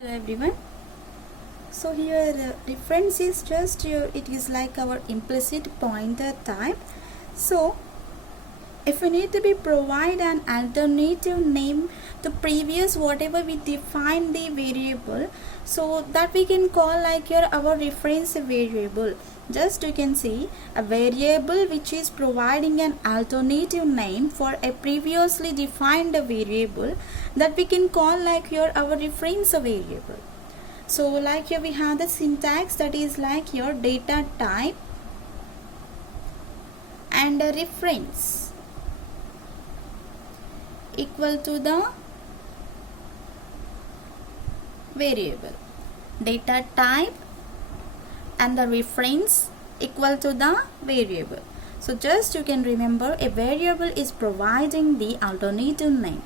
Hello everyone. So here reference is just it is like our implicit pointer type. So if we need to be provide an alternative name to previous whatever we define the variable, so that we can call like here our reference variable. Just you can see a variable which is providing an alternative name for a previously defined variable, that we can call like here our reference variable. So like here we have the syntax, that is like your data type and a reference equal to the variable. Data type and the reference equal to the variable. So just you can remember, a variable is providing the alternative name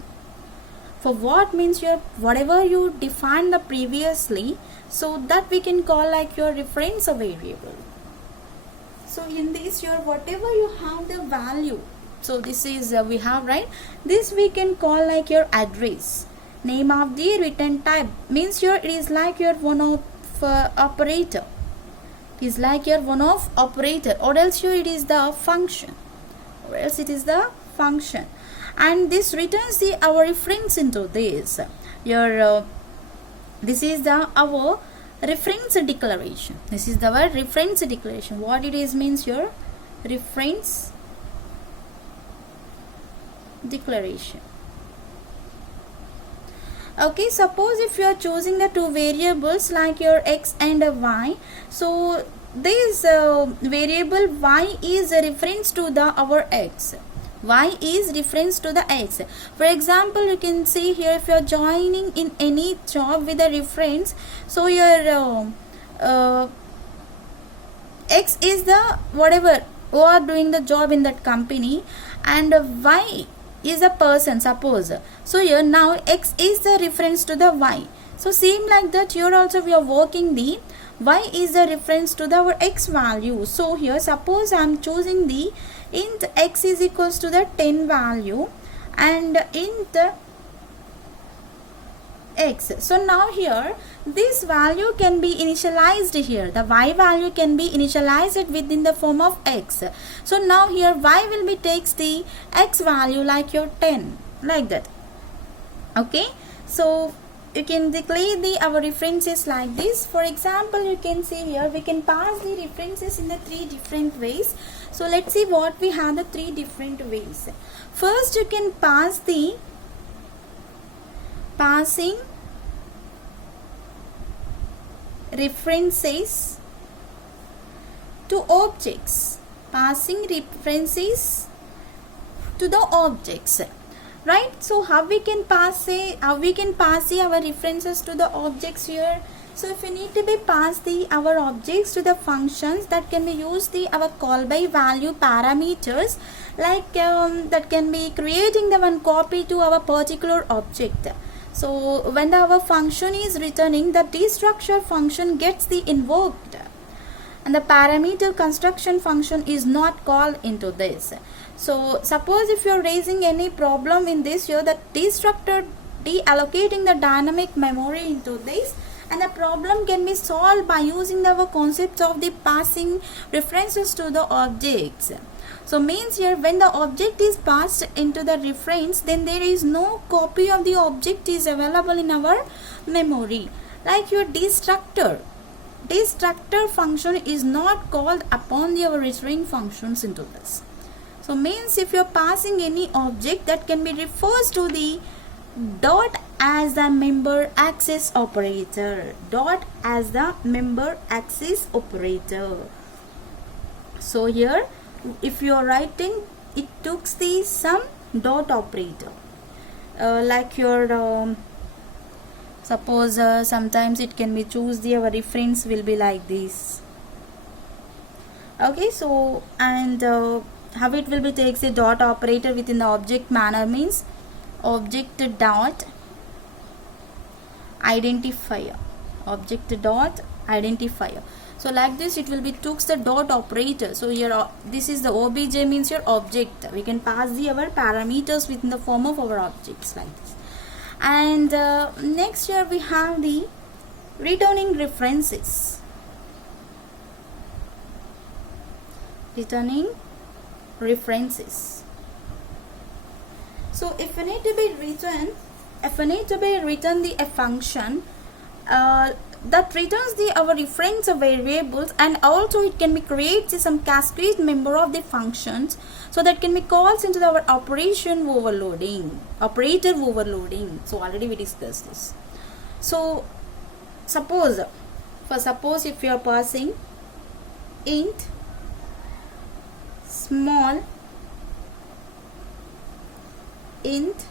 for what means your whatever you defined the previously, so that we can call like your reference variable. So in this your whatever you have the value, so this is we have, right, this we can call like your address. Name of the return type means here it is like your one of operator, it is like your one of operator, or else here it is the function, or else it is the function, and this returns the our reference into this your this is the our reference declaration. This is the word reference declaration. What it is means your reference declaration. Okay, suppose if you are choosing the two variables like your x and a y, so this variable y is a reference to the our x, y is reference to the x. For example, you can see here if you are joining in any job with a reference, so your x is the whatever who are doing the job in that company, and y is a person, suppose. So here now x is the reference to the y. So same like that here also we are working the y is the reference to the our x value. So here suppose I am choosing the int x is equals to the 10 value and int x. So now here this value can be initialized here. The y value can be initialized within the form of x. So now here y will be takes the x value like your 10, like that. Okay, so you can declare the our references like this. For example, you can see here we can pass the references in the three different ways. So let's see what we have the three different ways. First, you can pass the passing references to objects, passing references to the objects, right? So how we can pass our references to the objects here. So if we need to be pass the our objects to the functions, that can be used the our call by value parameters, like that can be creating the one copy to our particular object. So when our function is returning, the destructure function gets the invoked, and the parameter construction function is not called into this. So suppose if you are raising any problem in this here, the destructor deallocating the dynamic memory into this, and the problem can be solved by using our concept of the passing references to the objects. So means here when the object is passed into the reference, then there is no copy of the object is available in our memory. Like your destructor function is not called upon the our returning functions into this. So means if you are passing any object, that can be refers to the dot as the member access operator, dot as the member access operator. So here if you are writing, it took the some dot operator, like your suppose sometimes it can be choose the our reference will be like this. Okay, so and how it will be takes the dot operator within the object manner means object dot identifier, object dot identifier. So like this it will be took the dot operator. So here this is the obj means your object. We can pass the our parameters within the form of our objects like this. And next here we have the returning references. Returning references. So if we need to be written, a function that returns our reference variables, and also it can be creates some cascade member of the functions, so that can be calls into our operator overloading. So already we discussed this. So suppose if you are passing int small int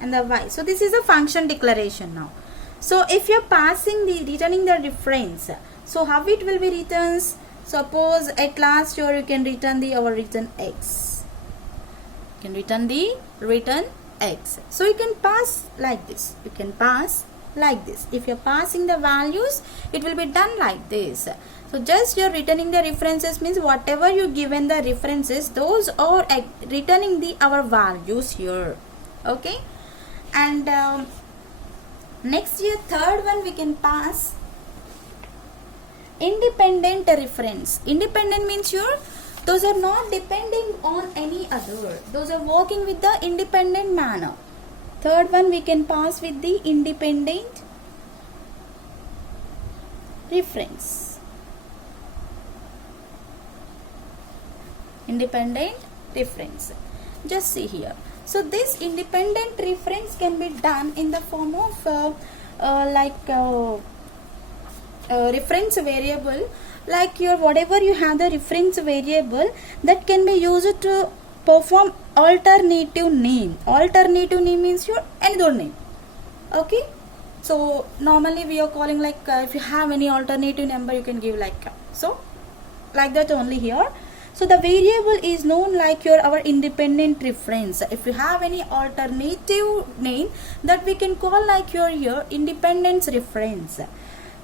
and the y. So this is a function declaration now. So if you're returning the reference, so how it will be returns? Suppose at last you can return our return x. You can return the return x. So you can pass like this. If you're passing the values, it will be done like this. So just you're returning the references means whatever you given the references, those are returning our values here. Okay. And next year, third one, we can pass independent reference. Independent means those are not depending on any other. Those are working with the independent manner. Third one, we can pass with the independent reference. Independent reference. Just see here. So this independent reference can be done in the form of reference variable, like whatever you have the reference variable, that can be used to perform alternative name. Alternative name means your another name. Okay. So normally we are calling if you have any alternative number, you can give like that only here. So the variable is known like our independent reference. If you have any alternative name, that we can call like your independence reference.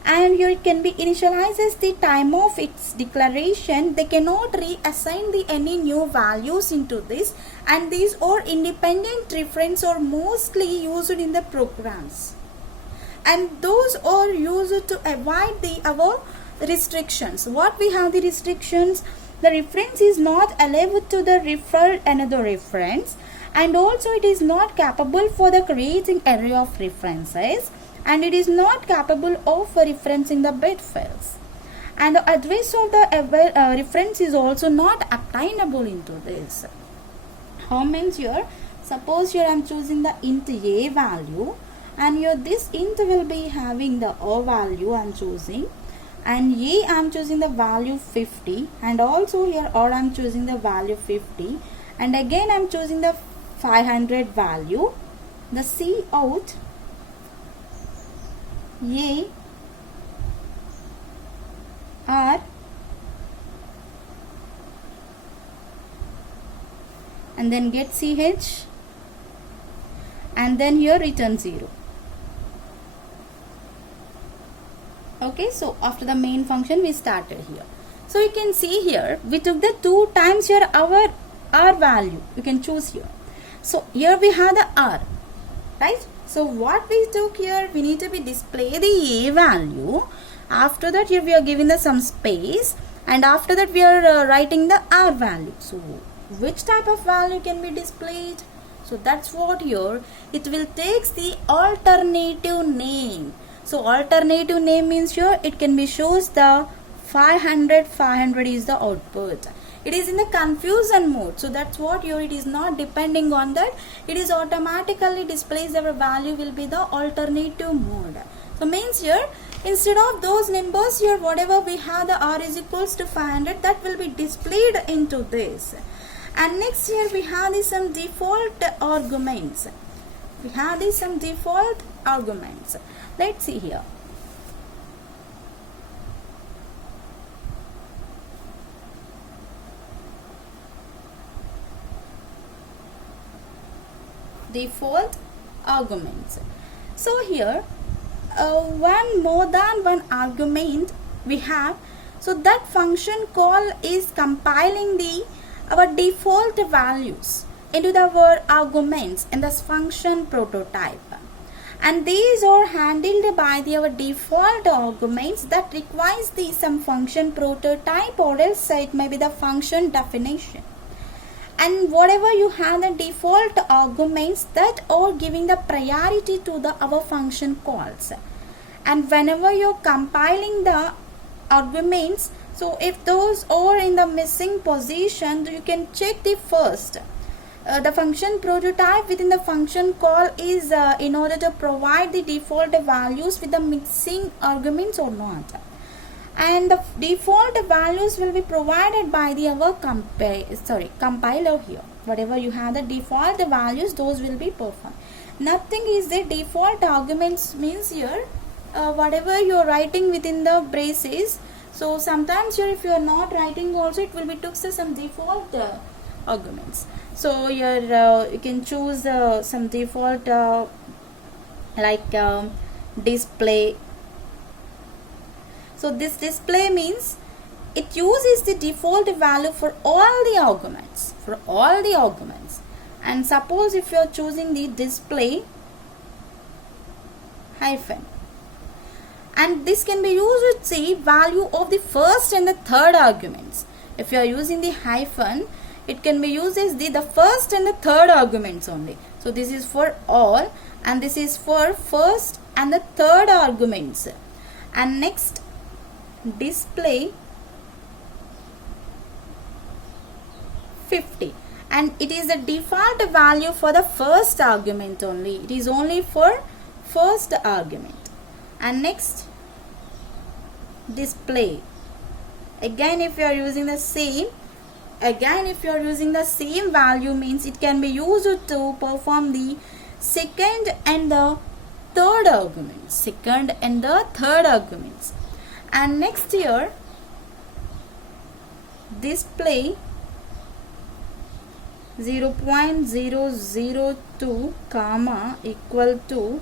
And here it can be initializes the time of its declaration. They cannot reassign any new values into this, and these are independent reference are mostly used in the programs, and those are used to avoid our restrictions. What we have the restrictions? The reference is not allowed to refer another reference, and also it is not capable for the creating array of references, and it is not capable of referencing the bit files, and the address of the reference is also not obtainable into this. How means here? Suppose here I am choosing the int a value, and here this int will be having the a value I am choosing, and a I am choosing the value 50, and also here or I am choosing the value 50, and again I am choosing the 500 value. The C out A R and then get ch, and then here return 0. Okay, so after the main function we started here. So you can see here we took the 2 times here our R value. You can choose here. So here we have the R, right? So what we took here, we need to be display the A value. After that here we are giving the some space, and after that we are writing the R value. So which type of value can be displayed? So that's what here it will takes the alternative name. So alternative name means here it can be shows the 500 is the output. It is in the confusion mode. So that's what here it is not depending on that. It is automatically displays our value will be the alternative mode. So means here instead of those numbers here whatever we have the R is equals to 500, that will be displayed into this. And next here we have some default arguments. Let's see here. Default arguments. So here more than one argument we have. So that function call is compiling our default values into our arguments in this function prototype. and these are handled by our default arguments that requires some function prototype, or else it may be the function definition. And whatever you have the default arguments that are giving the priority to our function calls, and whenever you're compiling the arguments, so if those are in the missing position, you can check the first. The function prototype within the function call is in order to provide the default values with the missing arguments or not. And the default values will be provided by our compiler here. Whatever you have the default values, those will be performed. Nothing is the default arguments means here whatever you are writing within the braces. So sometimes here if you are not writing also, it will be took some default arguments. So here you can choose some default like display. So this display means it uses the default value for all the arguments, and suppose if you are choosing the display hyphen, and this can be used with the value of the first and the third arguments. If you are using the hyphen, it can be used as the first and the third arguments only. So this is for all, and this is for first and the third arguments. And next, display 50, and it is the default value for the first argument only. It is only for first argument. And next, display, again if you are using the same, value means it can be used to perform the second and the third arguments. And next here, display 0.002 comma equal to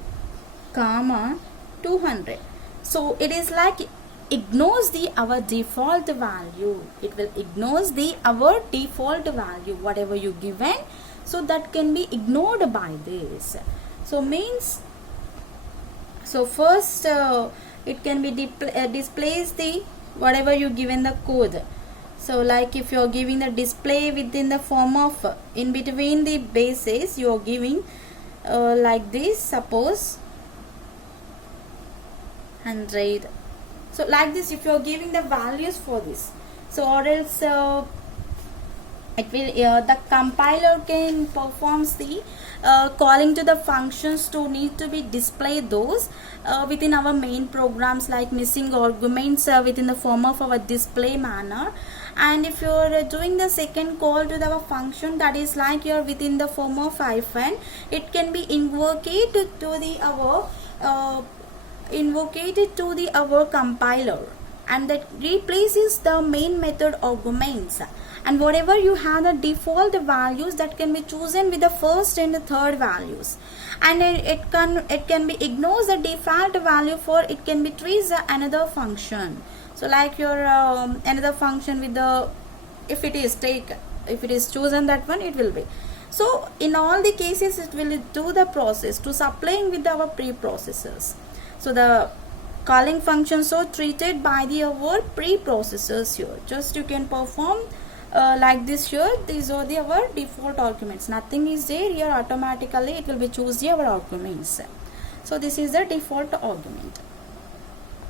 comma 200. So it is like ignores our default value. It will ignores our default value, whatever you given, so that can be ignored by this. So means, so first it can be displays the whatever you given the code. So like if you are giving the display within the form of in between the bases, you are giving like this, suppose 100. So like this, if you are giving the values for this, so or else it will the compiler can performs the calling to the functions to need to be display those within our main programs, like missing arguments within the form of our display manner. And if you are doing the second call to the function, that is like you are within the form of hyphen, it can be invoked to our compiler, and that replaces the main method arguments. And whatever you have the default values, that can be chosen with the first and the third values, and it can be ignores the default value for it can be trees another function. So like your another function with the, if it is chosen that one, it will be. So in all the cases, it will do the process to supplying with our preprocessors. So the calling functions are treated by our preprocessors here. Just you can perform like this here. These are our default arguments. Nothing is there here. Automatically it will be choose our arguments. So this is the default argument.